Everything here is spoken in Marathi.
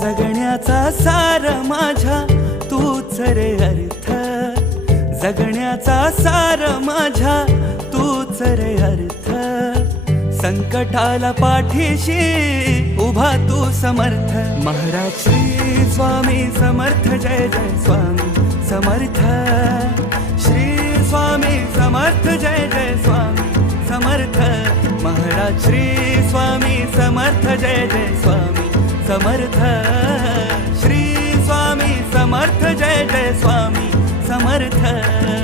जगण्याचा सार माझ्या तूच रे अर्थ, जगण्याचा सार माझ्या तूच रे अर्थ. संकटाला पाठीशी उभा तू समर्थ. महाराज श्री स्वामी समर्थ, जय जय स्वामी समर्थ. श्री स्वामी समर्थ, जय जय स्वामी समर्थ. महाराज श्री स्वामी समर्थ, जय जय स्वामी समर्थ. श्री स्वामी समर्थ, जय जय स्वामी समर्थ.